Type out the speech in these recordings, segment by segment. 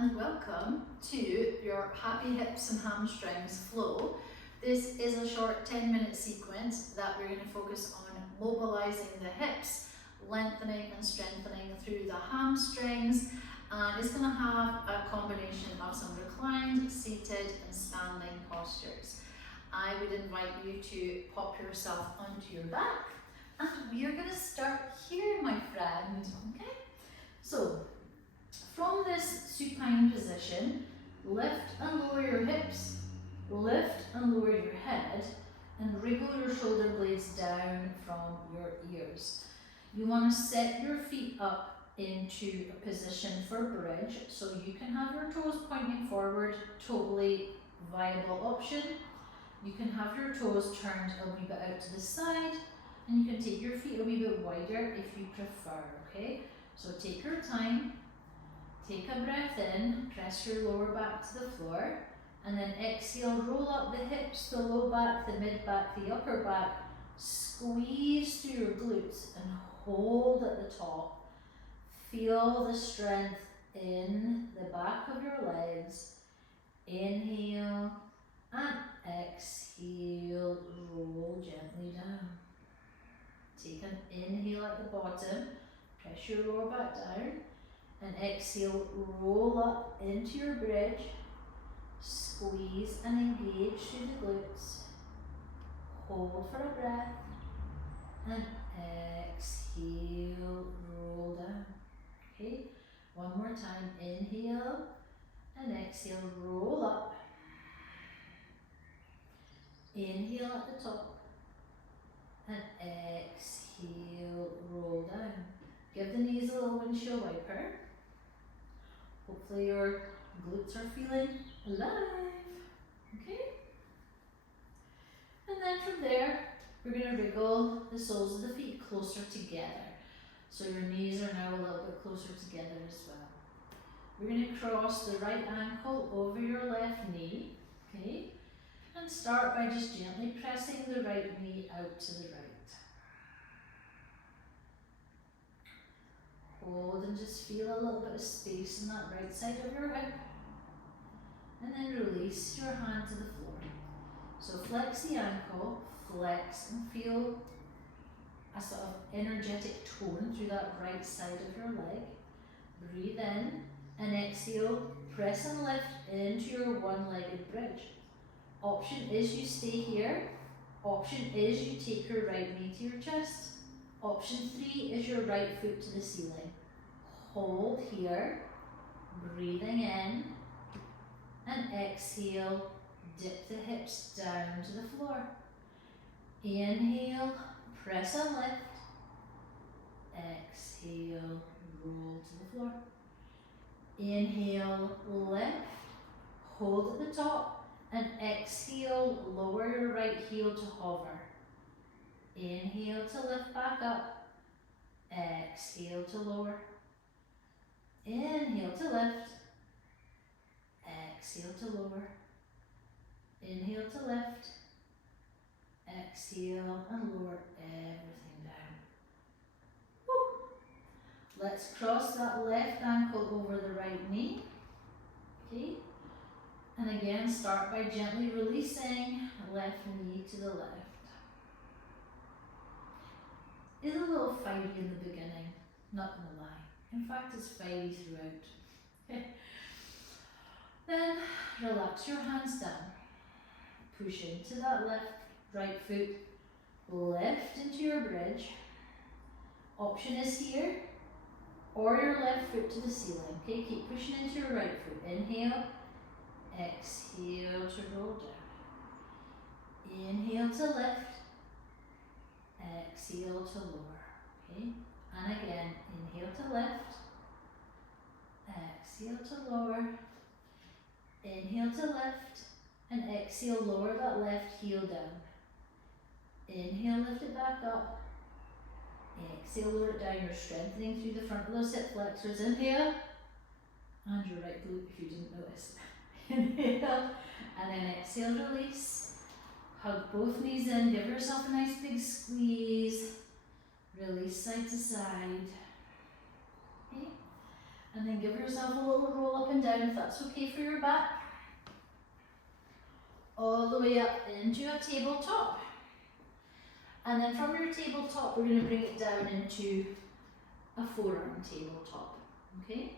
and welcome to your Happy Hips and Hamstrings flow. This is a short 10-minute sequence that we're going to focus on mobilizing the hips, lengthening and strengthening through the hamstrings, and it's going to have a combination of some reclined, seated and standing postures. I would invite you to pop yourself onto your back, and we are going to start here, my friend. Okay, so from this supine position, lift and lower your hips, lift and lower your head, and wriggle your shoulder blades down from your ears. You want to set your feet up into a position for bridge, so you can have your toes pointing forward, totally viable option. You can have your toes turned a wee bit out to the side, and you can take your feet a wee bit wider if you prefer, okay? So take your time. Take a breath in, press your lower back to the floor, and then exhale, roll up the hips, the low back, the mid back, the upper back, squeeze through your glutes and hold at the top. Feel the strength in the back of your legs. Inhale and exhale, roll gently down. Take an inhale at the bottom, press your lower back down. And exhale, roll up into your bridge, squeeze and engage through the glutes, hold for a breath, and exhale, roll down. Okay, one more time, inhale and exhale, roll up, inhale at the top, and exhale, roll down. Give the knees a little windshield wiper. Hopefully your glutes are feeling alive, okay? And then from there, we're going to wriggle the soles of the feet closer together. So your knees are now a little bit closer together as well. We're going to cross the right ankle over your left knee, okay? And start by just gently pressing the right knee out to the right. Hold and just feel a little bit of space in that right side of your hip. And then release your hand to the floor. So flex the ankle, flex and feel a sort of energetic tone through that right side of your leg. Breathe in and exhale, press and lift into your one-legged bridge. Option is you stay here. Option is you take your right knee to your chest. Option 3 is your right foot to the ceiling. Hold here, breathing in, and exhale, dip the hips down to the floor. Inhale, press and lift. Exhale, roll to the floor. Inhale, lift, hold at the top, and exhale, lower your right heel to hover. Inhale to lift back up, exhale to lower. Inhale to lift, exhale to lower. Inhale to lift, exhale and lower everything down. Woo. Let's cross that left ankle over the right knee, okay? And again, start by gently releasing left knee to the left. It's a little fighty in the beginning, not gonna lie. In fact, it's fighty throughout. Then relax your hands down. Push into that right foot. Lift into your bridge. Option is here or your left foot to the ceiling. Okay, keep pushing into your right foot. Inhale, exhale to roll down. Inhale to lift. Exhale to lower, okay? And again, inhale to lift, exhale to lower, inhale to lift, and exhale, lower that left heel down. Inhale, lift it back up, exhale, lower it down. You're strengthening through the front of those hip flexors. Inhale, and your right glute if you didn't notice. Inhale, and then exhale, release. Hug both knees in, give yourself a nice big squeeze. Release side to side. Okay. And then give yourself a little roll up and down if that's okay for your back. All the way up into a tabletop. And then from your tabletop, we're going to bring it down into a forearm tabletop. Okay?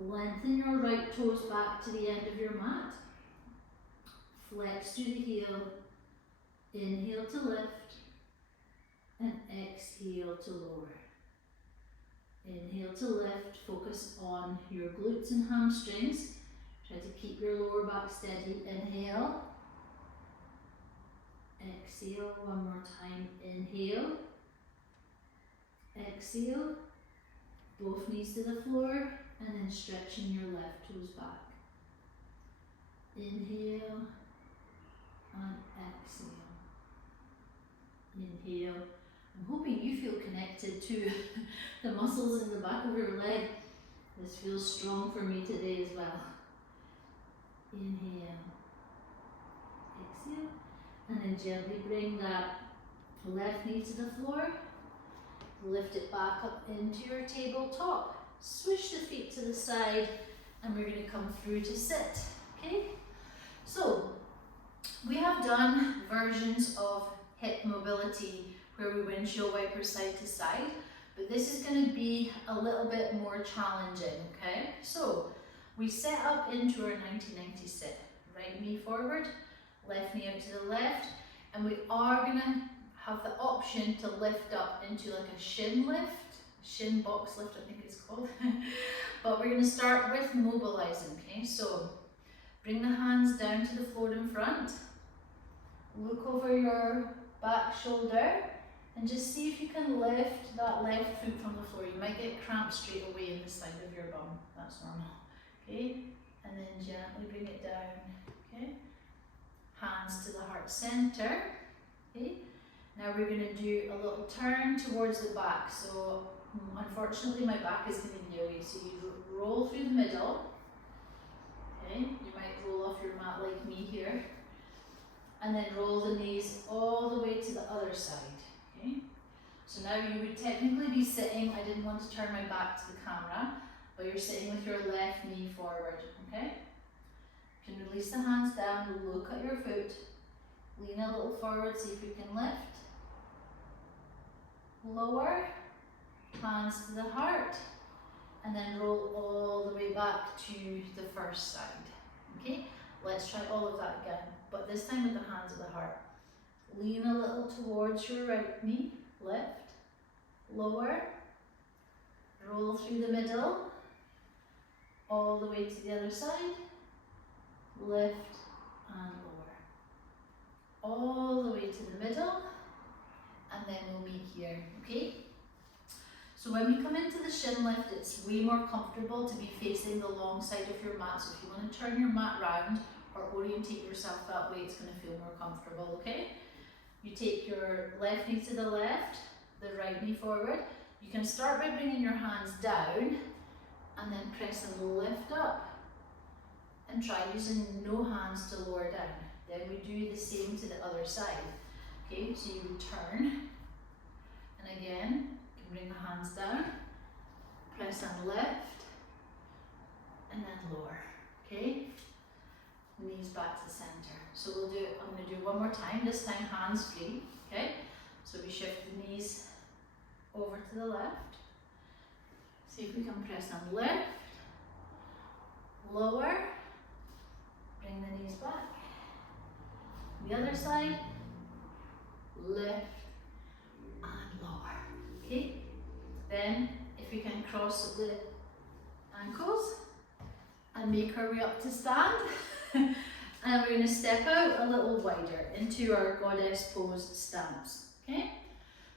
Lengthen your right toes back to the end of your mat. Flex through the heel. Inhale to lift. And exhale to lower. Inhale to lift. Focus on your glutes and hamstrings. Try to keep your lower back steady. Inhale. Exhale. One more time. Inhale. Exhale. Both knees to the floor. And then stretching your left toes back. Inhale. And exhale. Inhale. I'm hoping you feel connected to the muscles in the back of your leg. This feels strong for me today as well. Inhale. Exhale. And then gently bring that left knee to the floor. Lift it back up into your tabletop. Swish the feet to the side and we're going to come through to sit. Okay? So, we have done versions of hip mobility where we windshield wiper side to side, but this is going to be a little bit more challenging, okay? So, we set up into our 90-90 sit. Right knee forward, left knee out to the left, and we are going to have the option to lift up into like a shin lift, shin box lift I think it's called, but we're going to start with mobilizing, okay? So, bring the hands down to the floor in front, look over your back shoulder, and just see if you can lift that left foot from the floor. You might get cramps straight away in the side of your bum, that's normal, okay? And then gently bring it down, okay? Hands to the heart center, okay? Now we're going to do a little turn towards the back. So unfortunately my back is going to be away, so you roll through the middle, okay? You might roll off your mat like me here, and then roll the knees all the way to the other side. Okay? So now you would technically be sitting, I didn't want to turn my back to the camera, but you're sitting with your left knee forward, okay? You can release the hands down, look at your foot, lean a little forward, see if you can lift. Lower, hands to the heart, and then roll all the way back to the first side, okay? Let's try all of that again, but this time with the hands at the heart. Lean a little towards your right knee, lift, lower, roll through the middle, all the way to the other side, lift and lower. All the way to the middle, and then we'll meet here, okay? So when we come into the shin lift, it's way more comfortable to be facing the long side of your mat, so if you want to turn your mat round or orientate yourself that way, it's going to feel more comfortable, okay? You take your left knee to the left, the right knee forward. You can start by bringing your hands down and then press and lift up. And try using no hands to lower down. Then we do the same to the other side. Okay, so you would turn. And again, you can bring the hands down, press and lift, and then lower. Okay? Knees back to the center. So we'll do, I'm going to do one more time, this time hands free, okay? So we shift the knees over to the left. See if we can press and lift, lower, bring the knees back. The other side, lift and lower, okay? Then if we can cross the ankles and make our way up to stand. And we're going to step out a little wider into our goddess pose stance, okay?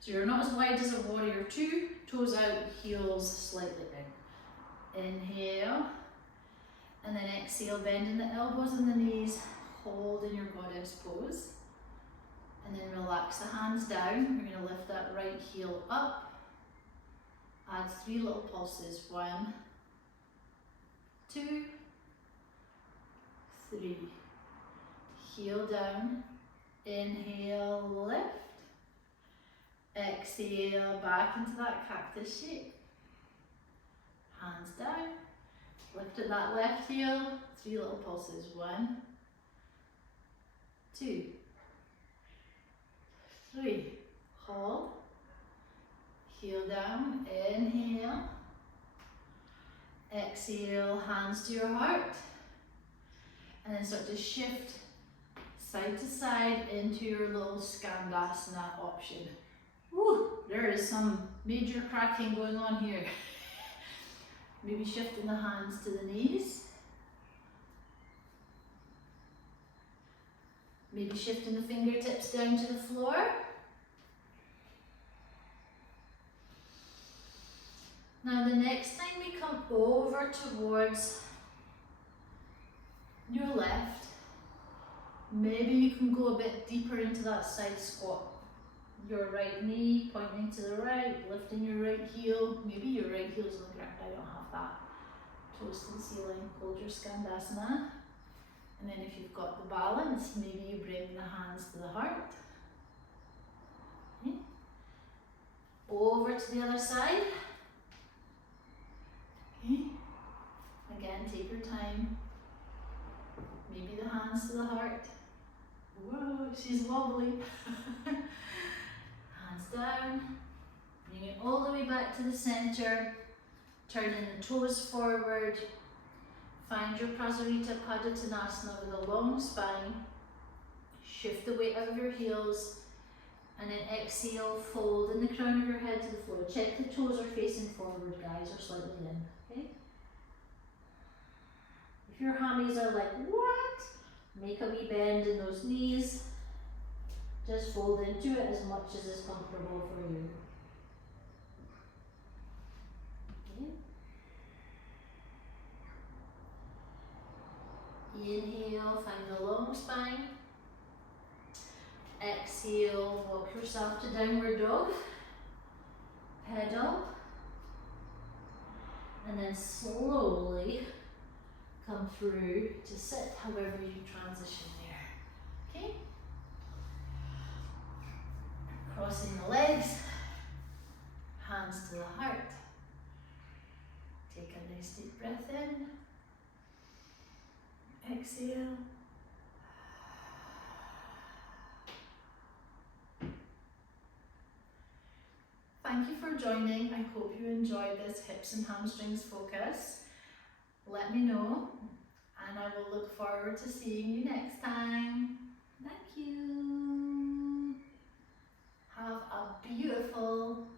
So you're not as wide as a warrior two, toes out, heels slightly in. Inhale, and then exhale, bending the elbows and the knees, hold in your goddess pose. And then relax the hands down. We're going to lift that right heel up. Add 3 little pulses. 1, 2, 3. Heel down. Inhale, lift. Exhale, back into that cactus shape. Lift at that left heel, 3 little pulses. 1, 2, 3. Hold. Heel down, inhale. Exhale, hands to your heart. And then start to shift side to side into your little Skandasana option. Woo, there is some major cracking going on here. Maybe shifting the hands to the knees. Maybe shifting the fingertips down to the floor. Now the next time we come over towards your left, maybe you can go a bit deeper into that side squat. Your right knee pointing to the right, lifting your right heel. Maybe your right heel's on the ground, I don't have that. Toes to the ceiling, hold your Skandasana. And then if you've got the balance, maybe you bring the hands to the heart. Okay. Over to the other side. Okay. Again, take your time. Maybe the hands to the heart. Whoa, she's wobbly. Hands down. Bring it all the way back to the center. Turning the toes forward. Find your Prasarita Padottanasana with a long spine. Shift the weight out of your heels. And then exhale, fold in the crown of your head to the floor. Check the toes are facing forward, guys, or slightly in. Okay? If your hammies are like, what? Make a wee bend in those knees. Just fold into it as much as is comfortable for you. Okay. Inhale, find the long spine. Exhale, walk yourself to downward dog. Pedal. And then slowly come through to sit however you transition there. Okay? Crossing the legs, hands to the heart. Take a nice deep breath in. Exhale. Thank you for joining. I hope you enjoyed this hips and hamstrings focus. Let me know, and I will look forward to seeing you next time. Thank you. Have a beautiful